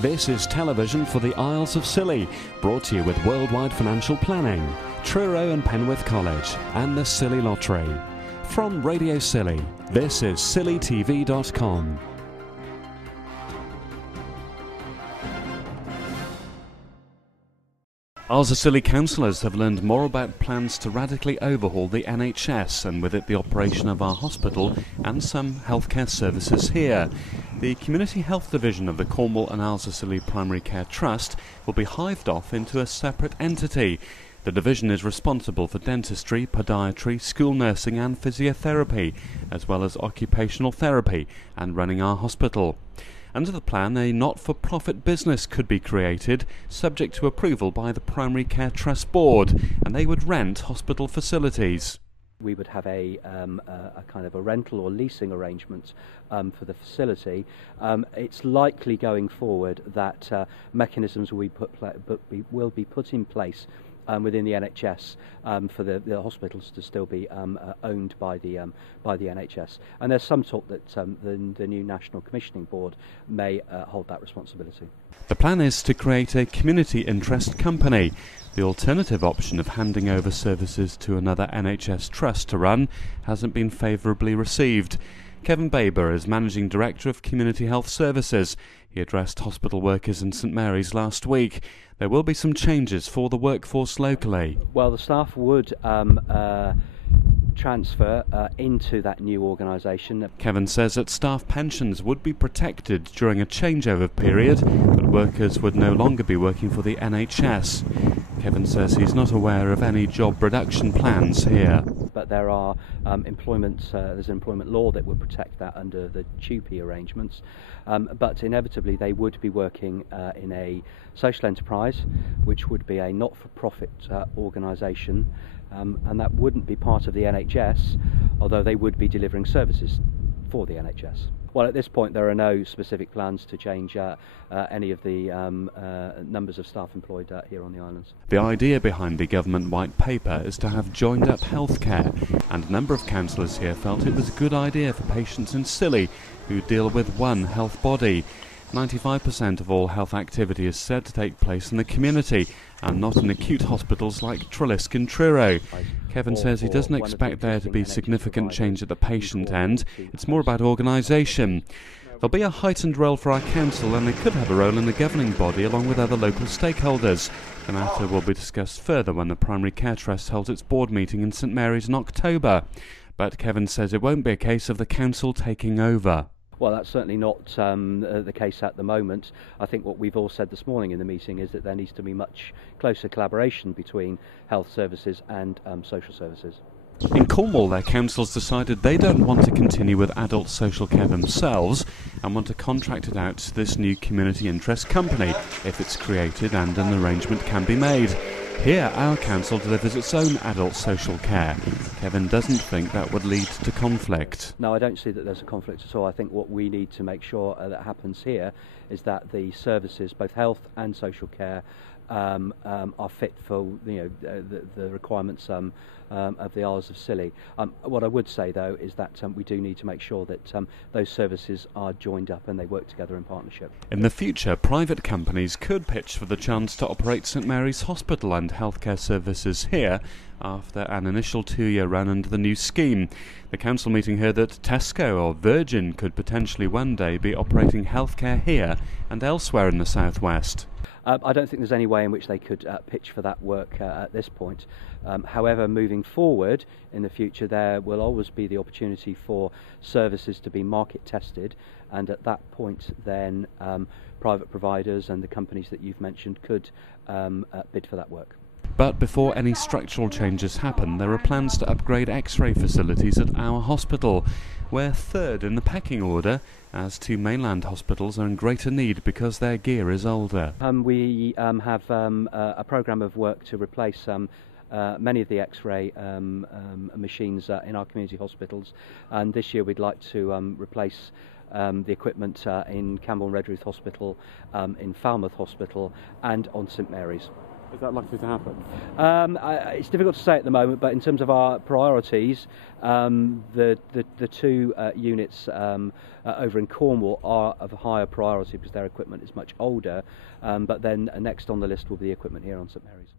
This is television for the Isles of Scilly, brought to you with Worldwide Financial Planning, Truro and Penwith College, and the Scilly Lottery. From Radio Scilly, this is scillytv.com. Isles of Scilly councillors have learned more about plans to radically overhaul the NHS and with it the operation of our hospital and some healthcare services here. The Community Health Division of the Cornwall and Isles of Scilly Primary Care Trust will be hived off into a separate entity. The division is responsible for dentistry, podiatry, school nursing and physiotherapy, as well as occupational therapy and running our hospital. Under the plan, a not-for-profit business could be created, subject to approval by the Primary Care Trust Board, and they would rent hospital facilities. We would have a kind of a rental or leasing arrangement for the facility. It's likely going forward that mechanisms will be put in place within the NHS for the hospitals to still be owned by the NHS, and there's some talk that the new National Commissioning Board may hold that responsibility. The plan is to create a community interest company. The alternative option of handing over services to another NHS trust to run hasn't been favourably received. Kevin Baber is Managing Director of Community Health Services. He addressed hospital workers in St Mary's last week. There will be some changes for the workforce locally. Well, the staff would transfer into that new organisation. Kevin says that staff pensions would be protected during a changeover period, but workers would no longer be working for the NHS. Kevin says he's not aware of any job reduction plans here. But there are there's an employment law that would protect that under the TUPE arrangements. But inevitably they would be working in a social enterprise, which would be a not-for-profit organisation, and that wouldn't be part of the NHS, although they would be delivering services for the NHS. Well, at this point there are no specific plans to change any of the numbers of staff employed here on the islands. The idea behind the government white paper is to have joined up healthcare, and a number of councillors here felt it was a good idea for patients in Scilly who deal with one health body. 95% of all health activity is said to take place in the community and not in acute hospitals like Trelisk and Truro. Kevin says he doesn't expect there to be significant change at the patient end. It's more about organisation. There'll be a heightened role for our council, and they could have a role in the governing body along with other local stakeholders. The matter will be discussed further when the Primary Care Trust holds its board meeting in St Mary's in October. But Kevin says it won't be a case of the council taking over. Well, that's certainly not the case at the moment. I think what we've all said this morning in the meeting is that there needs to be much closer collaboration between health services and social services. In Cornwall, their councils decided they don't want to continue with adult social care themselves and want to contract it out to this new community interest company if it's created and an arrangement can be made. Here, our council delivers its own adult social care. Kevin doesn't think that would lead to conflict. No, I don't see that there's a conflict at all. I think what we need to make sure that happens here is that the services, both health and social care, are fit for the requirements of the Isles of Scilly. What I would say though is that we do need to make sure that those services are joined up and they work together in partnership. In the future, private companies could pitch for the chance to operate St Mary's Hospital and healthcare services here after an initial 2-year run under the new scheme. The council meeting heard that Tesco or Virgin could potentially one day be operating healthcare here and elsewhere in the southwest. I don't think there's any way in which they could pitch for that work at this point. However, moving forward in the future, there will always be the opportunity for services to be market tested, and at that point then private providers and the companies that you've mentioned could bid for that work. But before any structural changes happen, there are plans to upgrade X-ray facilities at our hospital. We're third in the pecking order, as two mainland hospitals are in greater need because their gear is older. We have a programme of work to replace many of the X-ray machines in our community hospitals, and this year we'd like to replace the equipment in Campbell and Redruth Hospital, in Falmouth Hospital and on St Mary's. Is that likely to happen? It's difficult to say at the moment, but in terms of our priorities, the two units over in Cornwall are of a higher priority because their equipment is much older, but then next on the list will be the equipment here on St Mary's.